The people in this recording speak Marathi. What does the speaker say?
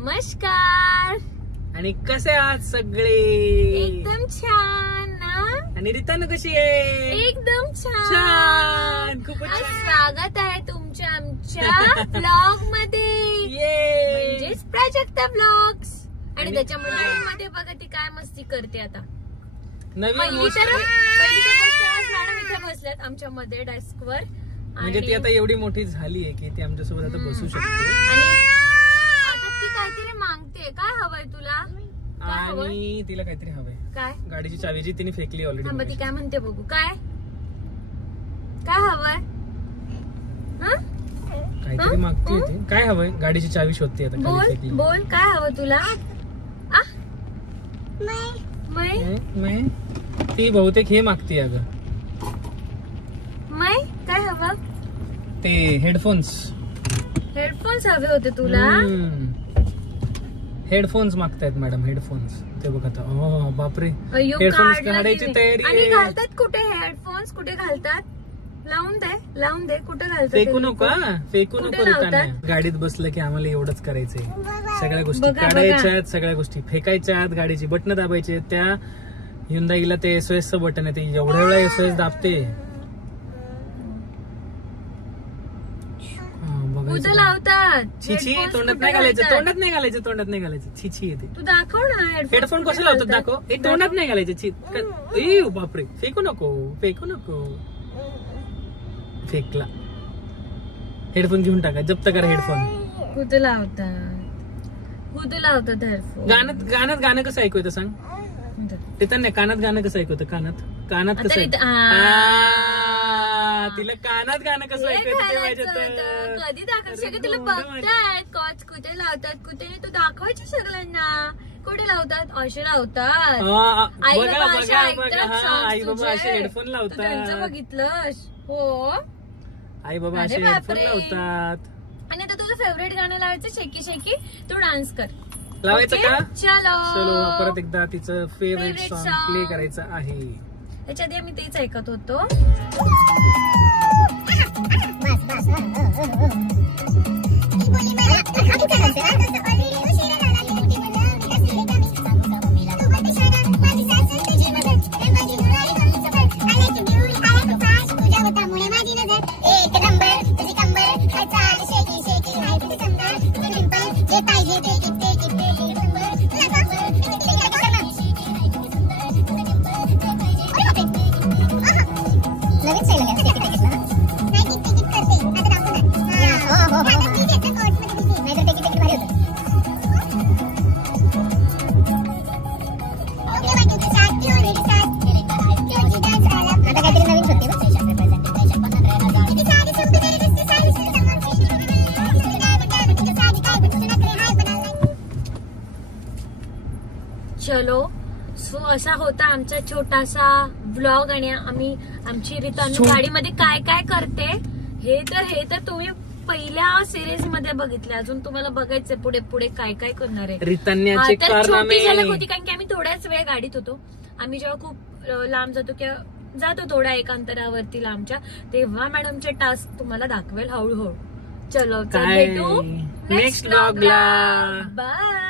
नमस्कार. आणि कसे आहात सगळे? एकदम छान ना. आणि रितानु कशी आहे? एकदम छान. खूपच आज छान. स्वागत आहे तुमच्या आमच्या ब्लॉग मध्ये, म्हणजेच प्राजक्ता ब्लॉग्स. आणि त्याच्या मध्ये बघा ती काय मस्ती करते आता. नवीन गोष्ट आज मॅडम इथे बसल्यात आमच्या मध्ये डेस्कवर. म्हणजे ती आता एवढी मोठी झाली आहे की ती आमच्यासोबत आता बसू शकते. आणि आता ती काहीतरी मागते. काय हवंय तुला? आणि तिला काहीतरी हवंय. काय? गाडीची चावी जी तिने फेकली ऑलरेडी. ती काय म्हणते बघू. काय काय हवंय? काहीतरी मागते ती. काय हवंय? गाडीची चावी शोधते आता. बोल बोल काय हवं तुला? ती बहुतेक हे मागते अगं. काय हवं? ते हेडफोन्स हवे होते तुला. Headphones मागतायत madam. हेडफोन्स ते बघ आता. बापरे, अय्यो, हेडफोन्स काढायची तयारी आणि आहे. घालतात कुठे हेडफोन्स? कुठे घालतात? लावून दे कुठे घालतात? फेकू नको. फेकू नको. गाडीत बसलं की आम्हाला एवढंच करायचंय. सगळ्या गोष्टी काढायच्या आहेत, सगळ्या गोष्टी फेकायच्या आहेत, गाडीची बटणं दाबायची आहेत. त्या Hyundaiला ते SOS चं बटन आहे, ते एवढ्या वेळा SOS दाबते. कुठं लावतात? छिछी, तोंडात नाही घालायचं. छिछी येते. तू दाखव ना हेडफोन कसं लावतात, दाखव. तोंडात नाही घालायचे. बापरे, फेकू नको. फेकला. हेडफोन घेऊन टाका. जप्त करा हेडफोन. कुठे लावतात हेडफोन? गाणं कसं ऐकू येतं सांग? ते तर नाही, कानात गाणं कसं ऐकू येतं? कानात कसं तिला कानात गाणं कसं ऐकू येतं? कधी दाखवायचं? तुला बघतायत कुठे लावतात, कुठे नाही, तू दाखवायची सगळ्यांना. कुठे लावतात? असे लावतात. आई बाबा असे हेडफोन लावतात. बघितलं हो. आई बाबा असे हेडफोन लावतात. आणि आता तुझं फेवरेट गाणं लावायचं, शेकी शेकी. तू डान्स कर. लावायचं का? चलो परत एकदा तिचं फेवरेट सॉन्ग प्ले करायचं आहे. त्याच्या आधी आम्ही तेच ऐकत होतो. चलो सो असा होता आमचा छोटासा व्लॉग. आणि आमची रितानु गाडीमध्ये काय काय करते हे तर तुम्ही पहिल्या सिरीज मध्ये बघितले. अजून तुम्हाला बघायचंय पुढे पुढे काय काय करणार आहे. रितान्याचे छोटी झलक होती, कारण की आम्ही थोड्याच वेळ गाडीत होतो. आम्ही जेव्हा खूप लांब जातो थोड्या एक अंतरावरती लांबच्या, तेव्हा मॅडमचे टास्क तुम्हाला दाखवेल हळूहळू. चलो भेटू नेक्स्ट व्लॉगला. बाय.